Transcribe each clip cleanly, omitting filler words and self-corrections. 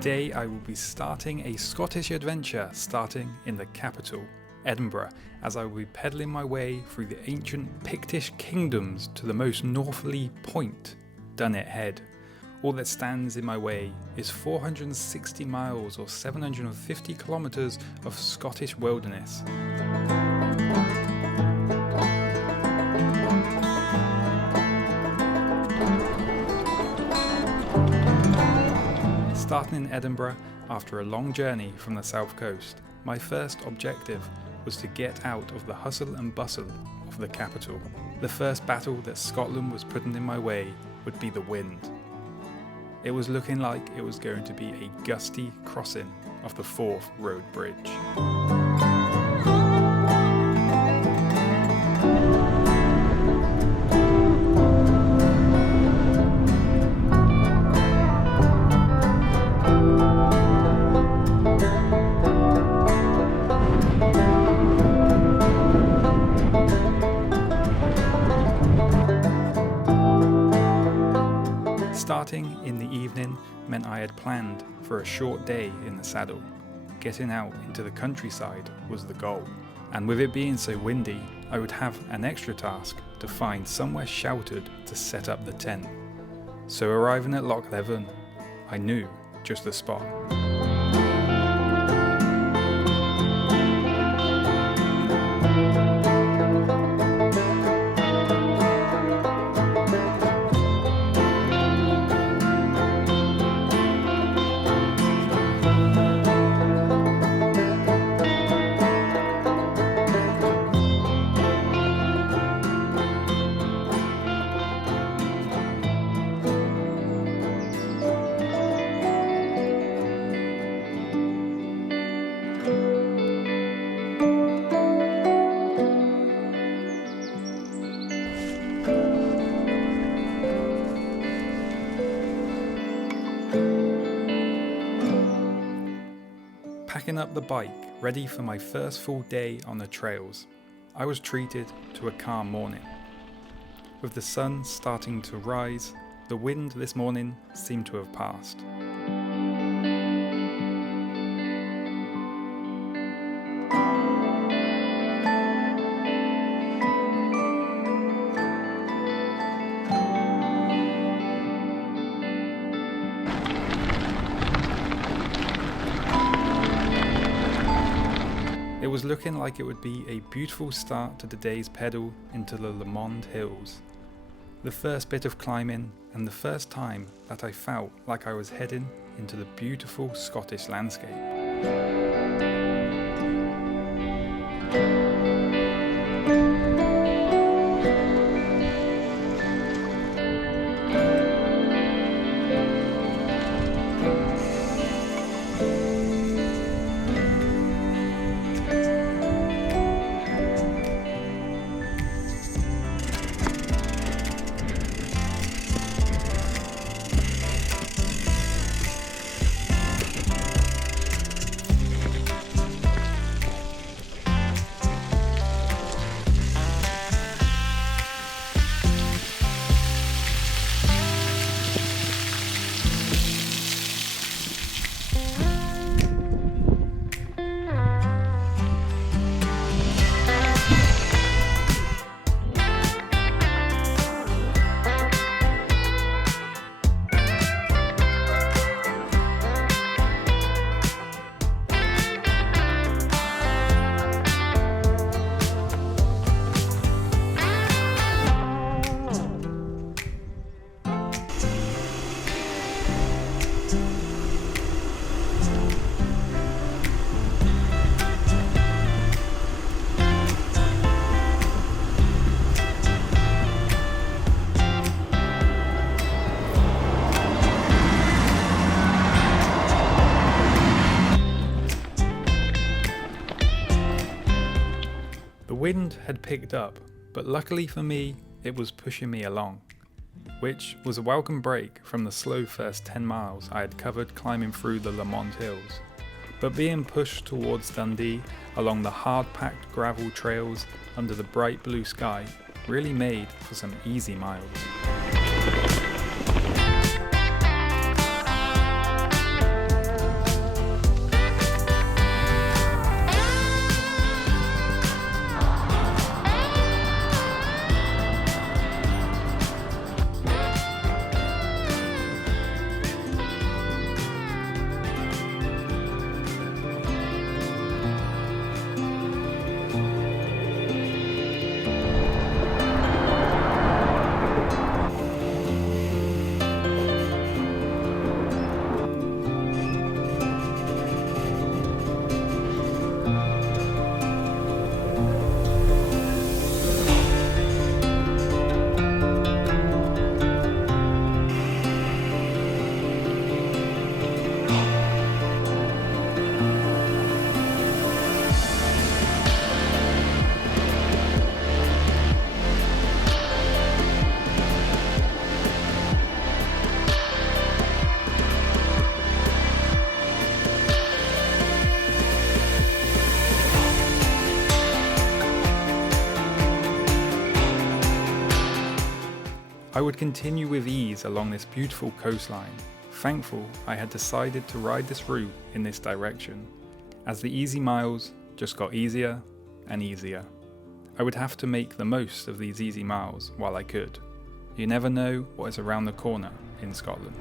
Today I will be starting a Scottish adventure starting in the capital, Edinburgh, as I will be pedalling my way through the ancient Pictish kingdoms to the most northerly point, Dunnet Head. All that stands in my way is 460 miles or 750 kilometres of Scottish wilderness. Starting in Edinburgh after a long journey from the south coast, my first objective was to get out of the hustle and bustle of the capital. The first battle that Scotland was putting in my way would be the wind. It was looking like it was going to be a gusty crossing of the Forth Road Bridge. Starting in the evening meant I had planned for a short day in the saddle. Getting out into the countryside was the goal, and with it being so windy, I would have an extra task to find somewhere sheltered to set up the tent. So arriving at Loch Leven, I knew just the spot. Packing up the bike, ready for my first full day on the trails, I was treated to a calm morning. With the sun starting to rise, the wind this morning seemed to have passed. It was looking like it would be a beautiful start to the day's pedal into the Lomond Hills. The first bit of climbing and the first time that I felt like I was heading into the beautiful Scottish landscape. The wind had picked up, but luckily for me, it was pushing me along, which was a welcome break from the slow first 10 miles I had covered climbing through the Lomond Hills. But being pushed towards Dundee along the hard-packed gravel trails under the bright blue sky really made for some easy miles. I would continue with ease along this beautiful coastline, thankful I had decided to ride this route in this direction, as the easy miles just got easier and easier. I would have to make the most of these easy miles while I could. You never know what is around the corner in Scotland.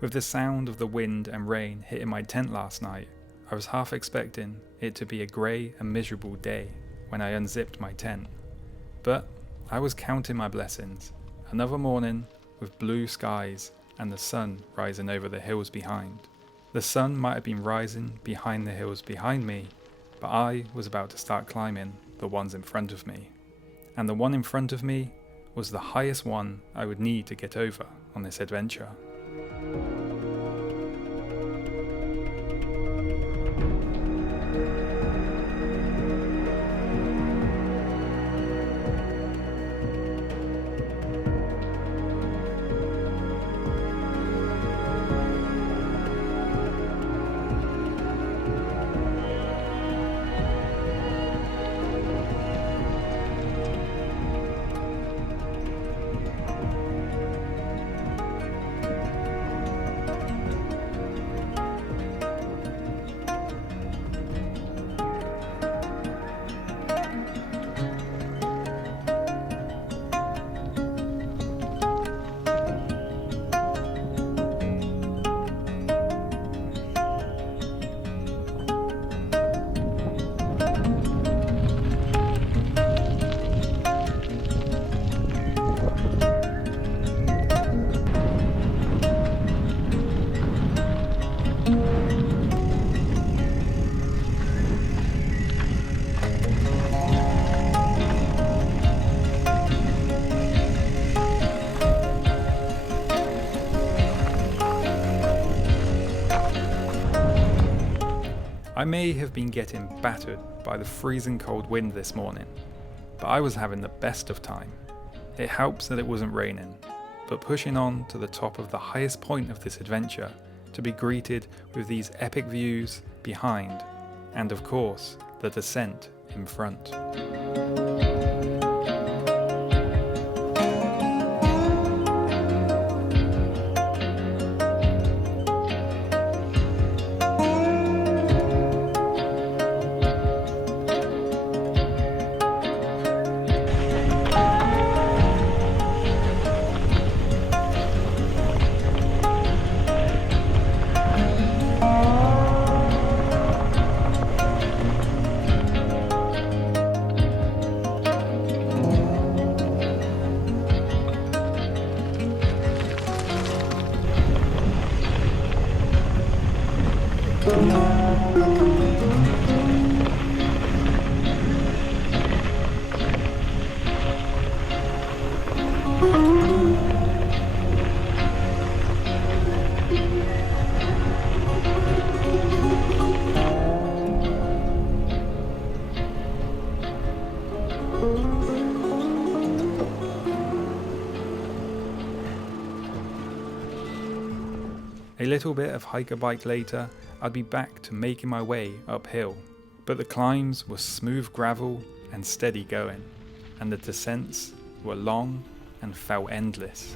With the sound of the wind and rain hitting my tent last night, I was half expecting it to be a grey and miserable day when I unzipped my tent. But I was counting my blessings. Another morning with blue skies and the sun rising over the hills behind. The sun might have been rising behind the hills behind me, but I was about to start climbing the ones in front of me. And the one in front of me was the highest one I would need to get over on this adventure. I may have been getting battered by the freezing cold wind this morning, but I was having the best of time. It helps that it wasn't raining, but pushing on to the top of the highest point of this adventure to be greeted with these epic views behind, and of course, the descent in front. A little bit of hiker bike later, I'd be back to making my way uphill. But the climbs were smooth gravel and steady going, and the descents were long and felt endless.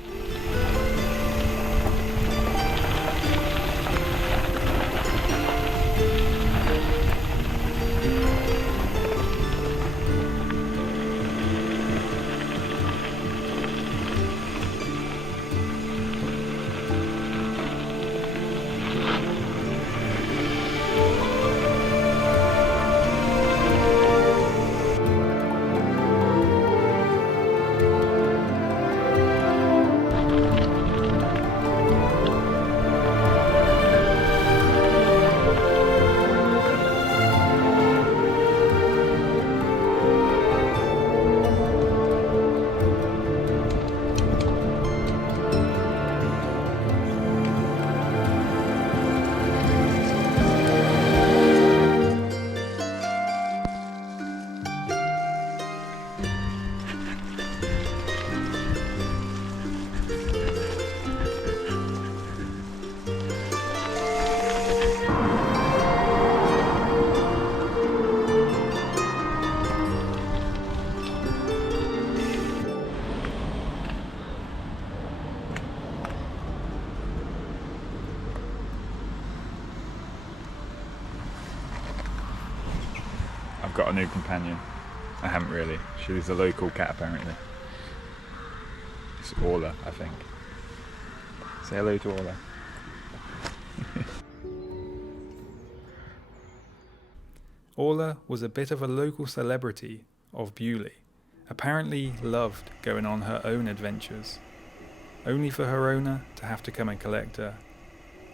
I've got a new companion. I haven't really. She was a local cat apparently. It's Orla, I think. Say hello to Orla. Orla was a bit of a local celebrity of Bewley. Apparently loved going on her own adventures, only for her owner to have to come and collect her.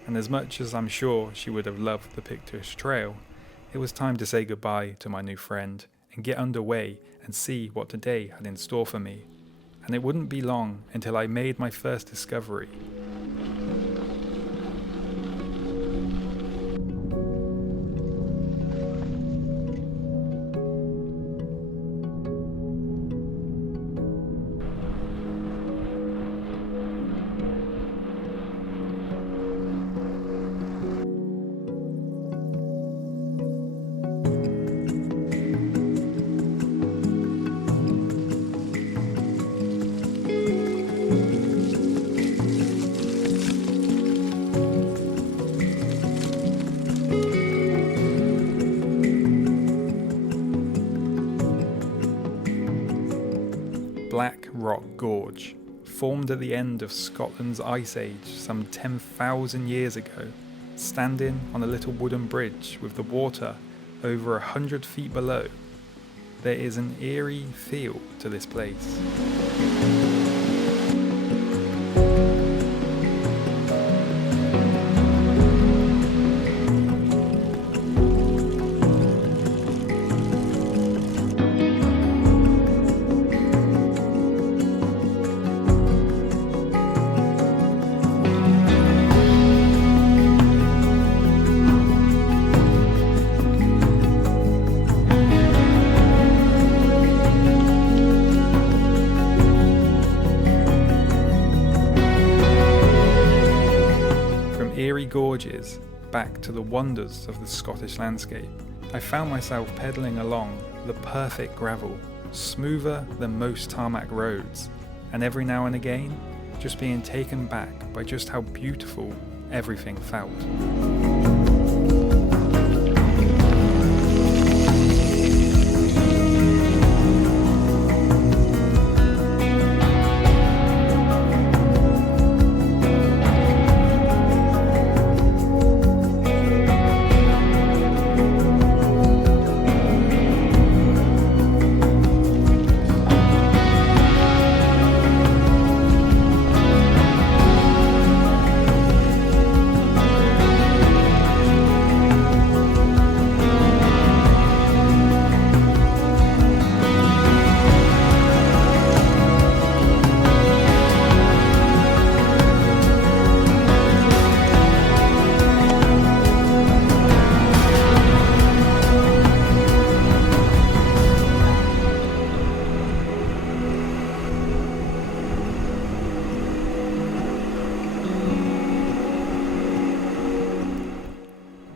And as much as I'm sure she would have loved the Pictish trail, it was time to say goodbye to my new friend and get underway and see what today had in store for me. And it wouldn't be long until I made my first discovery. Black Rock Gorge, formed at the end of Scotland's Ice Age some 10,000 years ago, standing on a little wooden bridge with the water over 100 feet below. There is an eerie feel to this place. Gorges back to the wonders of the Scottish landscape, I found myself pedalling along the perfect gravel, smoother than most tarmac roads, and every now and again just being taken back by just how beautiful everything felt.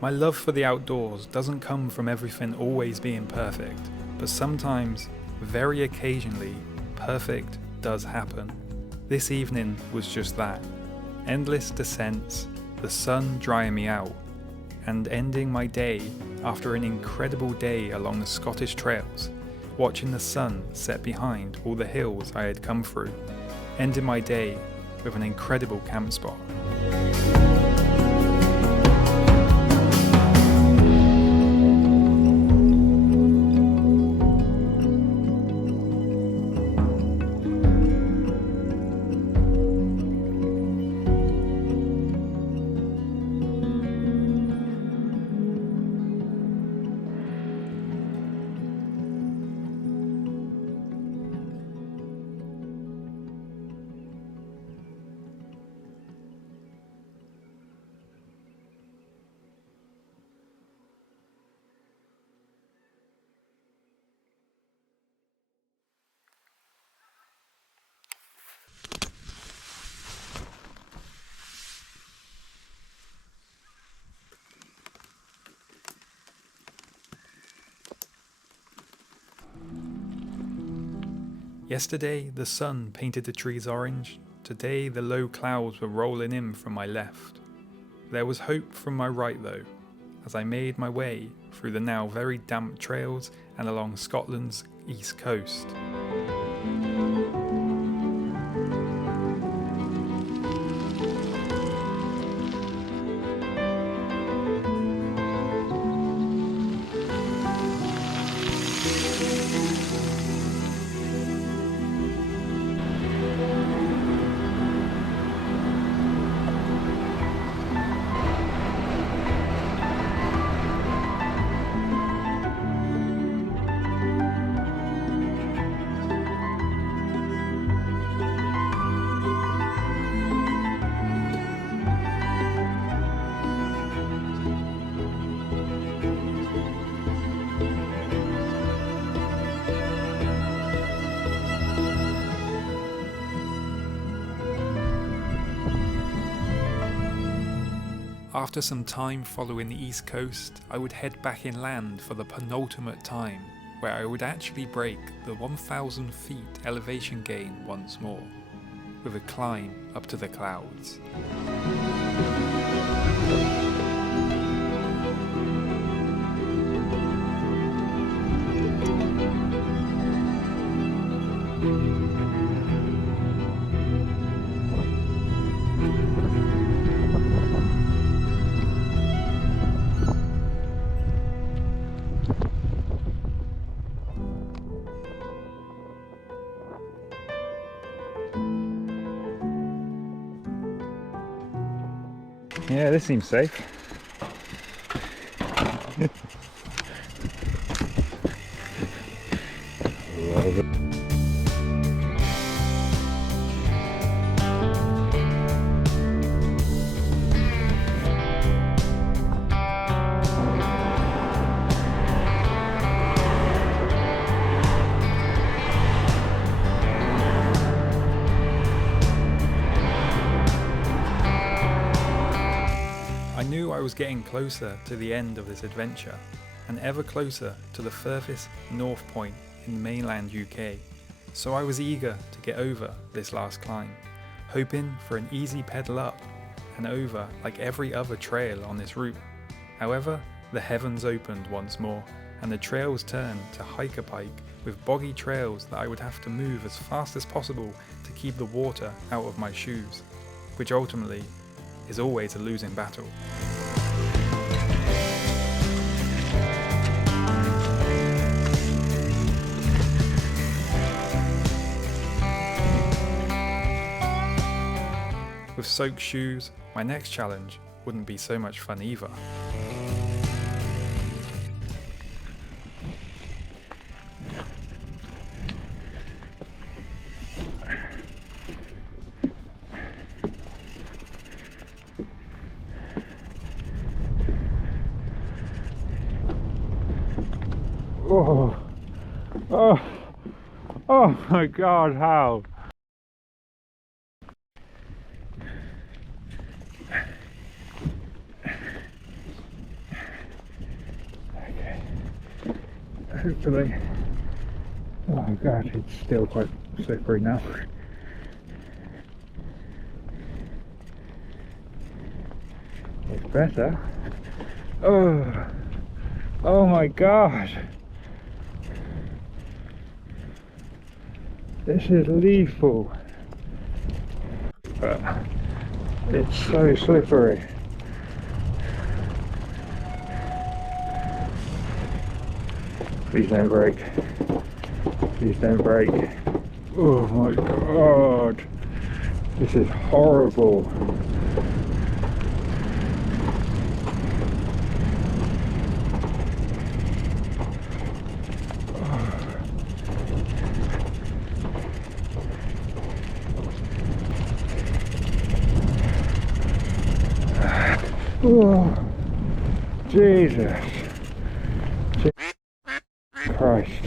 My love for the outdoors doesn't come from everything always being perfect, but sometimes, very occasionally, perfect does happen. This evening was just that. Endless descents, the sun drying me out, and ending my day after an incredible day along the Scottish trails, watching the sun set behind all the hills I had come through, ending my day with an incredible camp spot. Yesterday the sun painted the trees orange, today the low clouds were rolling in from my left. There was hope from my right though, as I made my way through the now very damp trails and along Scotland's east coast. After some time following the east coast, I would head back inland for the penultimate time, where I would actually break the 1,000 feet elevation gain once more, with a climb up to the clouds. Yeah, this seems safe. Love it. I knew I was getting closer to the end of this adventure, and ever closer to the furthest north point in the mainland UK, so I was eager to get over this last climb, hoping for an easy pedal up and over like every other trail on this route. However, the heavens opened once more, and the trails turned to hike-a-pike with boggy trails that I would have to move as fast as possible to keep the water out of my shoes, which ultimately is always a losing battle. With soaked shoes, my next challenge wouldn't be so much fun either. Oh, oh, oh my God, how? hopefully. Oh god, it's still quite slippery now. It's better. Oh my god. This is lethal. But it's so slippery. Please don't break. Please don't break. Oh my god. This is horrible. Oh, Jesus. Christ.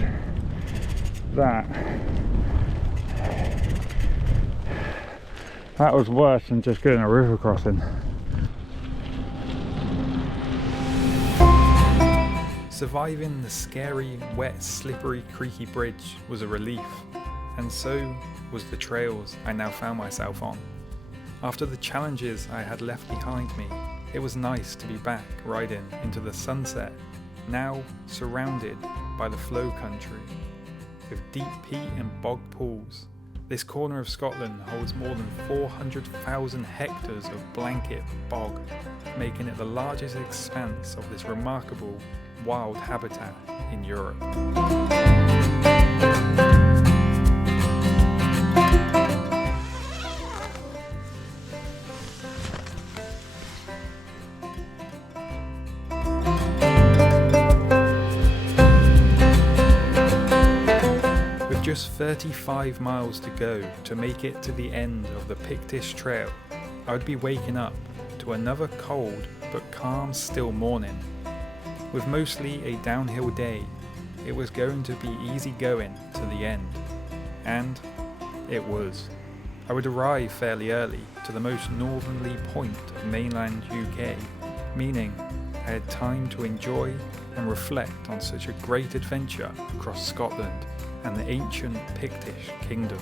That was worse than just getting a river crossing. Surviving the scary, wet, slippery, creaky bridge was a relief, and so was the trails I now found myself on. After the challenges I had left behind me, it was nice to be back riding into the sunset, now surrounded by the flow country. With deep peat and bog pools, this corner of Scotland holds more than 400,000 hectares of blanket bog, making it the largest expanse of this remarkable wild habitat in Europe. Just 35 miles to go to make it to the end of the Pictish trail, I would be waking up to another cold but calm still morning. With mostly a downhill day, it was going to be easy going to the end. And it was. I would arrive fairly early to the most northerly point of mainland UK, meaning I had time to enjoy and reflect on such a great adventure across Scotland and the ancient Pictish kingdoms.